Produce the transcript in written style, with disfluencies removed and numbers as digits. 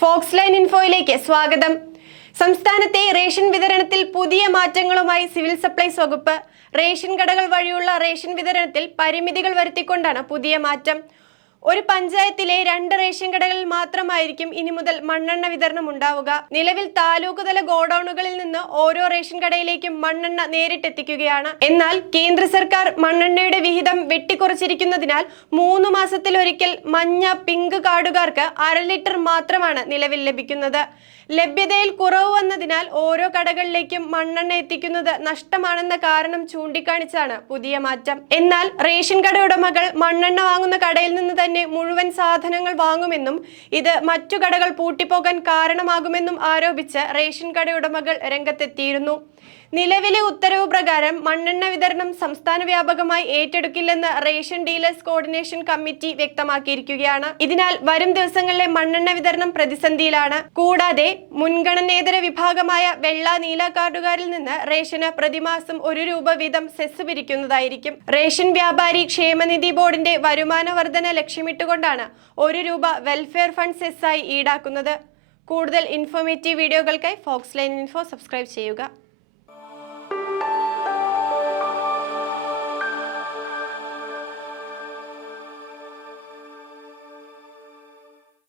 Fox line ഇൻഫോയിലേക്ക് സ്വാഗതം. സംസ്ഥാനത്തെ ration വിതരണത്തിൽ പുതിയ മാറ്റങ്ങളുമായി സിവിൽ സപ്ലൈസ് വകുപ്പ്. റേഷൻ കടകൾ വഴിയുള്ള റേഷൻ വിതരണത്തിൽ പരിമിതികൾ വരുത്തിക്കൊണ്ടാണ് പുതിയ മാറ്റം. ഒരു പഞ്ചായത്തിലെ 2 റേഷൻ കടകളിൽ മാത്രമായിരിക്കും ഇനി മുതൽ മണ്ണെണ്ണ വിതരണം ഉണ്ടാവുക. നിലവിൽ താലൂക്ക് തല ഗോഡൌണുകളിൽ നിന്ന് ഓരോ റേഷൻ കടയിലേക്കും മണ്ണെണ്ണ നേരിട്ടെത്തിക്കുകയാണ്. എന്നാൽ കേന്ദ്ര സർക്കാർ മണ്ണെണ്ണയുടെ വിഹിതം വെട്ടിക്കുറച്ചിരിക്കുന്നതിനാൽ 3 മാസത്തിലൊരിക്കൽ മഞ്ഞ, പിങ്ക് കാർഡുകാർക്ക് 1/2 ലിറ്റർ മാത്രമാണ് നിലവിൽ ലഭിക്കുന്നത്. ലഭ്യതയിൽ കുറവ് വന്നതിനാൽ ഓരോ കടകളിലേക്കും മണ്ണെണ്ണ എത്തിക്കുന്നത് നഷ്ടമാണെന്ന കാരണം ചൂണ്ടിക്കാണിച്ചാണ് പുതിയ മാറ്റം. എന്നാൽ റേഷൻ കട ഉടമകൾ മണ്ണെണ്ണ വാങ്ങുന്ന കടയിൽ നിന്ന് തന്നെ മുഴുവൻ സാധനങ്ങൾ വാങ്ങുമെന്നും ഇത് മറ്റു കടകൾ പൂട്ടിപ്പോകാൻ കാരണമാകുമെന്നും ആരോപിച്ച് റേഷൻ കട ഉടമകൾ രംഗത്തെത്തിയിരുന്നു. നിലവിലെ ഉത്തരവ് പ്രകാരം മണ്ണെണ്ണ വിതരണം സംസ്ഥാന വ്യാപകമായി ഏറ്റെടുക്കില്ലെന്ന് റേഷൻ ഡീലേഴ്സ് കോർഡിനേഷൻ കമ്മിറ്റി വ്യക്തമാക്കിയിരിക്കുകയാണ്. ഇതിനാൽ വരും ദിവസങ്ങളിലെ മണ്ണെണ്ണ വിതരണം പ്രതിസന്ധിയിലാണ്. കൂടാതെ മുൻഗണനേതര വിഭാഗമായ വെള്ള, നീല കാർഡുകാരിൽ നിന്ന് റേഷന് പ്രതിമാസം 1 രൂപ വീതം സെസ് പിരിക്കുന്നതായിരിക്കും. റേഷൻ വ്യാപാരി ക്ഷേമനിധി ബോർഡിന്റെ വരുമാന വർധന ലക്ഷ്യമിട്ടുകൊണ്ടാണ് 1 രൂപ വെൽഫെയർ ഫണ്ട് സെസ്സായി ഈടാക്കുന്നത്. കൂടുതൽ ഇൻഫോർമേറ്റീവ് വീഡിയോകൾക്കായി ഫോക്സ് ലൈൻ ഇൻഫോ സബ്സ്ക്രൈബ് ചെയ്യുക.